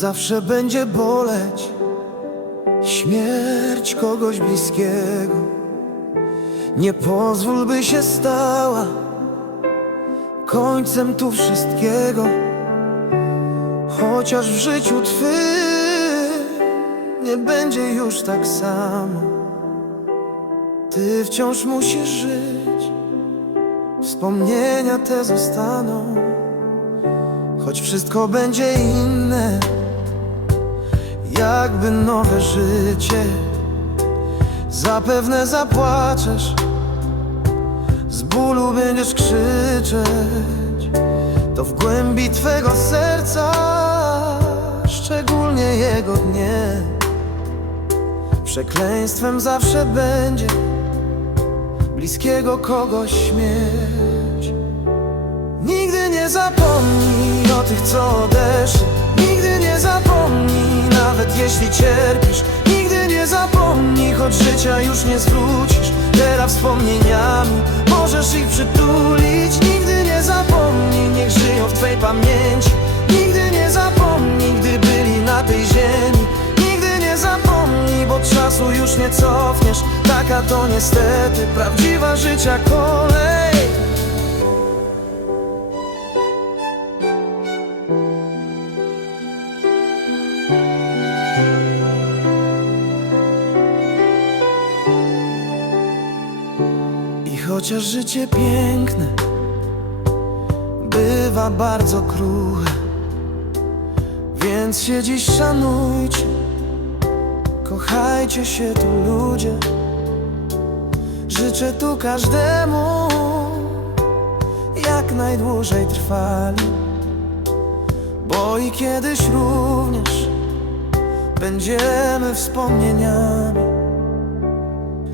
Zawsze będzie boleć Śmierć kogoś bliskiego. Nie pozwól by się stała Końcem tu wszystkiego. Chociaż w życiu twym Nie będzie już tak samo. Ty wciąż musisz żyć. Wspomnienia te zostaną. Choć wszystko będzie inne Jakby nowe życie. Zapewne zapłaczesz. Z bólu będziesz krzyczeć. To w głębi twego serca Szczególnie jego dnie. Przekleństwem zawsze będzie Bliskiego kogoś śmierć Nigdy nie zapomnij o tych, co odeszli. Nigdy nie zapomnij, nawet jeśli cierpisz. Nigdy nie zapomnij, choć życia już nie zwrócisz. Teraz wspomnieniami możesz ich przytulić. Nigdy nie zapomnij, niech żyją w Twej pamięci. Nigdy nie zapomnij, gdy byli na tej ziemi. Nigdy nie zapomnij, bo czasu już nie cofniesz. Taka to niestety prawdziwa życia kolej chociaż życie piękne bywa bardzo kruche, więc się dziś szanujcie, kochajcie się tu ludzie. Życzę tu każdemu jak najdłużej trwali, bo i kiedyś również będziemy wspomnieniami.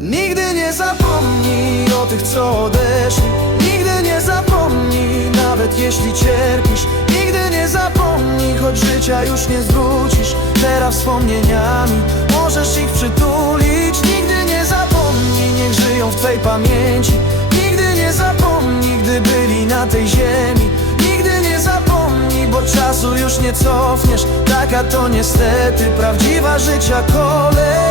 Nigdy nie zapomnij o tych, co odeszli. Nigdy nie zapomnij, nawet jeśli cierpisz. Nigdy nie zapomnij, choć życia już nie zwrócisz. Teraz wspomnieniami możesz ich przytulić. Nigdy nie zapomnij, niech żyją w Twej pamięci. Nigdy nie zapomnij, gdy byli na tej ziemi. Nigdy nie zapomnij, bo czasu już nie cofniesz. Taka to niestety prawdziwa życia kolej